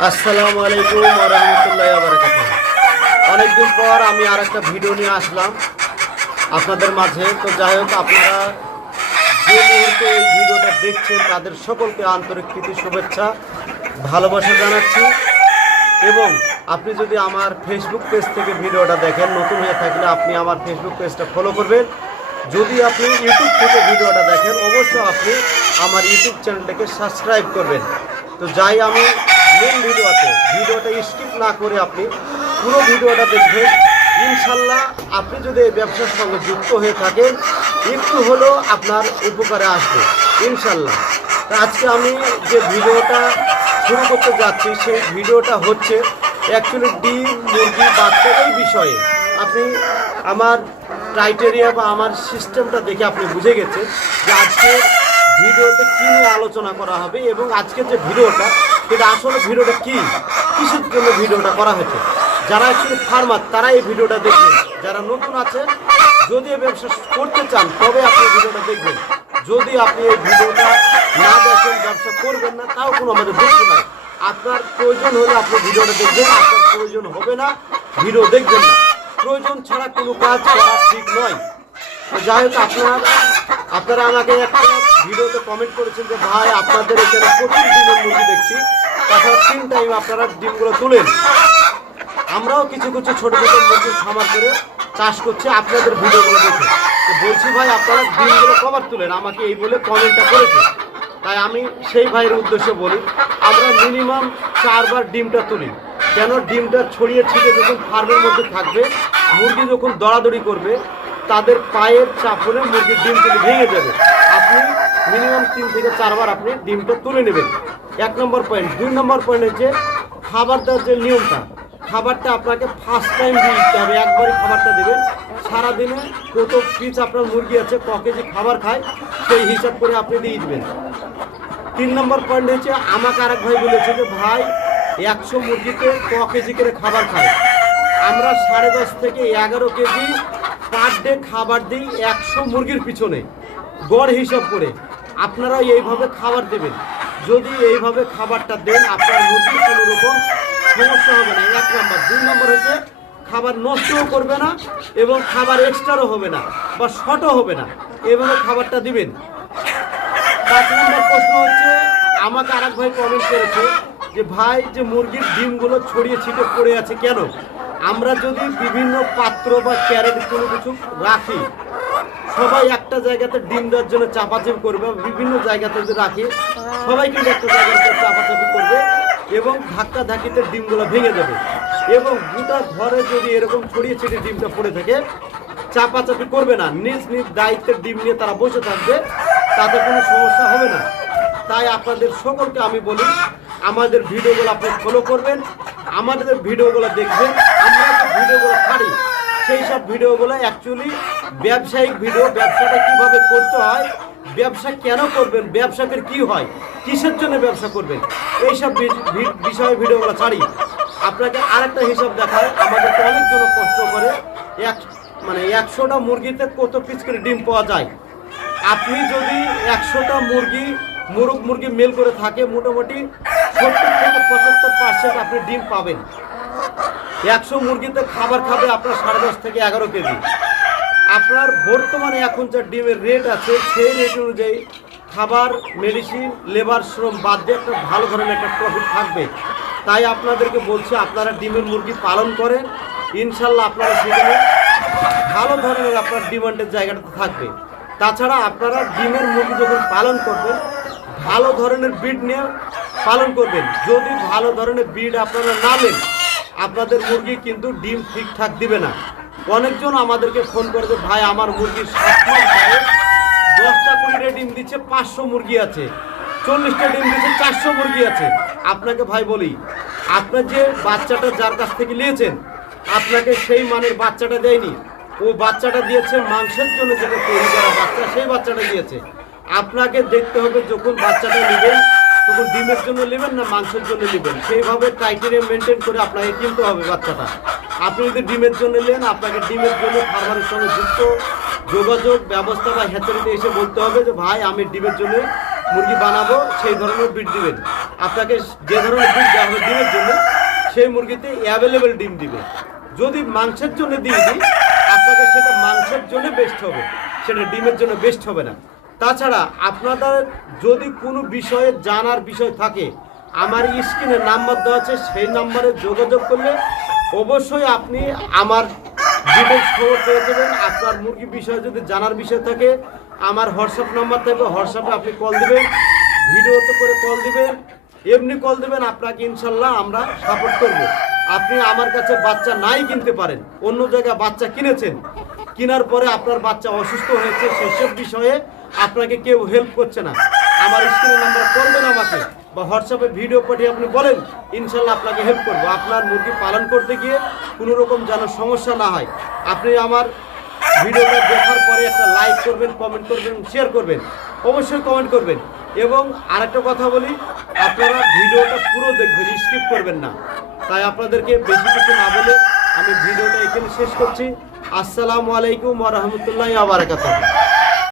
আসসালামু আলাইকুম ওয়া রাহমাতুল্লাহি ওয়া বারাকাতুহু। অনেকদিন পর আমি আরেকটা ভিডিও নিয়ে আসলাম আপনাদের মাঝে। তো যাই হোক, আপনারা যে মুহূর্তে এই ভিডিওটা দেখছেন তাদের সকলকে আন্তরিক প্রীতি শুভেচ্ছা ভালোবাসা জানাচ্ছি। এবং আপনি যদি আমার ফেসবুক পেজ থেকে ভিডিওটা দেখেন, নতুন হয়ে থাকলে আপনি আমার ফেসবুক পেজটা ফলো করবেন। যদি আপনি ইউটিউব থেকে ভিডিওটা দেখেন, অবশ্যই আপনি আমার ইউটিউব চ্যানেলটাকে সাবস্ক্রাইব করবেন। তো যাই আমি মেন ভিডিওতে ভিডিওটা স্কিপ না করে আপনি পুরো ভিডিওটা দেখবেন। ইনশাল্লাহ আপনি যদি এই ব্যবসার সঙ্গে যুক্ত হয়ে থাকেন, একটু হলেও আপনার উপকারে আসবে ইনশাল্লাহ। তা আজকে আমি যে ভিডিওটা শুরু করতে যাচ্ছি, সেই ভিডিওটা হচ্ছে অ্যাকচুয়ালি ডিম মুরগি বাচ্চা এই বিষয়ে। আপনি আমার ক্রাইটেরিয়া বা আমার সিস্টেমটা দেখে আপনি বুঝে গেছেন যে আজকে ভিডিওতে কী নিয়ে আলোচনা করা হবে এবং আজকের যে ভিডিওটা সেটা আসলে ভিডিওটা কী, কিসের জন্য ভিডিওটা করা হয়েছে। যারা অ্যাকচুয়ালি ফার্মার তারা এই ভিডিওটা দেখবেন, যারা নতুন আছেন যদি এই ব্যবসা করতে চান তবে আপনি ভিডিওটা দেখবেন। যদি আপনি এই ভিডিওটা না দেখেন, ব্যবসা করবেন না, তাও কোনো আমাদের দুঃখ নাই। আপনার প্রয়োজন হলে আপনি ভিডিওটা দেখবেন, আপনার প্রয়োজন হবে না ভিডিও দেখবেন না। প্রয়োজন ছাড়া কোনো কাজ করা ঠিক নয়। যাই হোক, আপনারা আমাকে একটা ভিডিওতে কমেন্ট করেছেন যে ভাই আপনাদের এখানে প্রচুর ডিমের মুরগি দেখছি, তাছাড়া 3 টাইম আপনারা ডিমগুলো তুলেন। আমরাও কিছু কিছু ছোটো ছোটো মুরগির খামার করে চাষ করছি আপনাদের ভিডিওগুলো দেখে। তো বলছি ভাই আপনারা ডিমগুলো কবার তুলেন, আমাকে এই বলে কমেন্টটা করেছে। তাই আমি সেই ভাইয়ের উদ্দেশ্যে বলি, আমরা মিনিমাম 4 বার ডিমটা তুলি। কেন? ডিমটা ছড়িয়ে ছিটে যখন ফার্মের মধ্যে থাকবে, মুরগি যখন দৌড়াদৌড়ি করবে, তাদের পায়ের চাপনে মুরগির ডিম তুলে ভেঙে যাবে। আপনি মিনিমাম 3 থেকে 4 বার আপনি ডিমটা তুলে নেবেন, 1 নম্বর পয়েন্ট। 2 নম্বর পয়েন্ট হচ্ছে খাবার দেওয়ার যে নিয়মটা, খাবারটা আপনাকে ফার্স্ট টাইম দিয়ে দিতে হবে। একবারই খাবারটা দেবেন। সারাদিনে কত পিস আপনার মুরগি আছে, ক কেজি খাবার খায়, সেই হিসাব করে আপনি দিয়ে দেবেন। 3 নম্বর পয়েন্ট হচ্ছে আমাকে আরেক ভাই বলেছে যে ভাই 100 মুরগিতে ক কেজি করে খাবার খায়। আমরা 10.5 থেকে 11 কেজি পার ডে খাবার দিই 100 মুরগির পিছনে, গড় হিসাব করে। আপনারা এইভাবে খাবার দেবেন। যদি এইভাবে খাবারটা দেন, আপনার মুরগির কোনো রকম সমস্যা হবে না, 1 নম্বর। 2 নম্বর হচ্ছে খাবার নষ্টও করবে না এবং খাবার এক্সট্রারও হবে না বা শর্টও হবে না, এইভাবে খাবারটা দিবেন। 5 নম্বর প্রশ্ন হচ্ছে, আমাকে আরেক ভাই কমেন্ট করেছে যে ভাই যে মুরগির ডিমগুলো ছড়িয়ে ছিটে পড়ে আছে কেন? আমরা যদি বিভিন্ন পাত্র বা ক্যারেট কোনো কিছু রাখি, সবাই একটা জায়গাতে ডিম দেওয়ার জন্য চাপাচাপি করবে, বিভিন্ন জায়গাতে যদি রাখি সবাই কিন্তু একটা জায়গাতে চাপাচাপি করবে এবং ধাক্কা ধাক্কিতে ডিমগুলো ভেঙে যাবে। এবং গোটা ঘরে যদি এরকম ছড়িয়ে ছিটে ডিমটা পড়ে থাকে, চাপাচাপি করবে না, নিজ নিজ দায়িত্বের ডিম নিয়ে তারা বসে থাকবে, তাতে কোনো সমস্যা হবে না। তাই আপনাদের সকলকে আমি বলি, আমাদের ভিডিওগুলো আপনি ফলো করবেন, আমাদের ভিডিওগুলো দেখবেন। আমরা যে ভিডিওগুলো ছাড়ি সেই সব ভিডিওগুলো অ্যাকচুয়ালি ব্যবসায়িক ভিডিও। ব্যবসাটা কীভাবে করতে হয়, ব্যবসা কেন করবেন, ব্যবসাকের কি হয়, কিসের জন্য ব্যবসা করবেন, এইসব বিষয়ে ভিডিওগুলো ছাড়ি। আপনাকে আরেকটা হিসাব দেখায়, আমাদেরকে অনেকজন কষ্ট করে 100টা মুরগিতে কত পিস করে ডিম পাওয়া যায়। আপনি যদি 100টা মুরগি মেল করে থাকে, মোটামুটি 70 থেকে 75% আপনি ডিম পাবেন। 100 মুরগিতে খাবার খাবে আপনার 10.5 থেকে 11 কেজি। আপনার বর্তমানে এখন যা ডিমের রেট আছে, সেই রেট অনুযায়ী খাবার, মেডিসিন, লেবার, শ্রম বাদ দিয়ে একটা ভালো ধরনের একটা প্রফিট থাকবে। তাই আপনাদেরকে বলছি, আপনারা ডিমের মুরগি পালন করেন, ইনশাল্লাহ আপনারা সেখানে ভালো ধরনের আপনার ডিমান্ডের জায়গাটা থাকবে। তাছাড়া আপনারা ডিমের মুরগি যখন পালন করবেন, ভালো ধরনের ব্রিড নিয়ে পালন করবেন। যদি ভালো ধরনের ব্রিড আপনারা না নেন, আপনাদের মুরগি কিন্তু ডিম ঠিকঠাক দিবে না। অনেকজন আমাদেরকে ফোন করে যে ভাই আমার মুরগির 7 মাস বয়স, 10টা 20টা ডিম দিচ্ছে, 500 মুরগি আছে, 40টা ডিম দিচ্ছে, 400 মুরগি আছে। আপনাকে ভাই বলি, আপনার যে বাচ্চাটা যার কাছ থেকে নিয়েছেন, আপনাকে সেই মানের বাচ্চাটা দেয়নি। ও বাচ্চাটা দিয়েছে মাংসের জন্য, যেটা তৈরি করা বাচ্চা, সেই বাচ্চাটা দিয়েছে। আপনাকে দেখতে হবে যখন বাচ্চাটা নেবেন তখন ডিমের জন্য নেবেন না মাংসের জন্য নেবেন, সেইভাবে ক্রাইটেরিয়া মেনটেন করে আপনাকে কিনতে হবে বাচ্চাটা। আপনি যদি ডিমের জন্য নেন, আপনাকে ডিমের জন্য ফার্মারের সঙ্গে যুক্ত যোগাযোগ ব্যবস্থা বা হ্যাচারিতে এসে বলতে হবে যে ভাই আমি ডিমের জন্য মুরগি বানাবো, সেই ধরনের ব্রিড দিবেন। আপনাকে যে ধরনের ব্রিড দেওয়া হবে ডিমের সেই মুরগিতে অ্যাভেলেবেল ডিম দিবে। যদি মাংসের জন্য দিয়ে দিই আপনাকে সেটা মাংসের জন্য বেস্ট হবে, সেটা ডিমের জন্য বেস্ট হবে না। তাছাড়া আপনাদের যদি কোনো বিষয়ে জানার বিষয় থাকে আমার স্ক্রিনে নাম্বার দেওয়া আছে, সেই নাম্বারে যোগাযোগ করলে অবশ্যই আপনি আমার ডিটেলস খবর পেয়ে যাবেন। আপনার মুরগি বিষয়ে যদি জানার বিষয় থাকে আমার হোয়াটসঅ্যাপ নাম্বার থাকবে, হোয়াটসঅ্যাপে আপনি কল দিবেন, ভিডিওতে করে কল দিবেন, এমনি কল দিবেন, আপনাকে ইনশাল্লাহ আমরা সাপোর্ট করব। আপনি আমার কাছে বাচ্চা নাই কিনতে পারেন, অন্য জায়গায় বাচ্চা কিনেছেন, কেনার পরে আপনার বাচ্চা অসুস্থ হয়েছে, সেসব বিষয়ে আপনাকে কেউ হেল্প করছে না, আমার স্ক্রিনের নাম্বার কল দেন আমাকে বা হোয়াটসঅ্যাপে ভিডিও পাঠিয়ে আপনি বলেন, ইনশাল্লাহ আপনাকে হেল্প করবো। আপনার মুরগি পালন করতে গিয়ে কোনো রকম যেন সমস্যা না হয়। আপনি আমার ভিডিওটা দেখার পরে একটা লাইক করবেন, কমেন্ট করবেন, শেয়ার করবেন, অবশ্যই কমেন্ট করবেন। এবং আরেকটা কথা বলি, আপনারা ভিডিওটা পুরো দেখবেন, স্কিপ করবেন না। তাই আপনাদেরকে বেশি কিছু না বলে আমি ভিডিওটা এখানে শেষ করছি। আসসালামু আলাইকুম ওয়া রাহমাতুল্লাহি ওয়া বারাকাতুহু।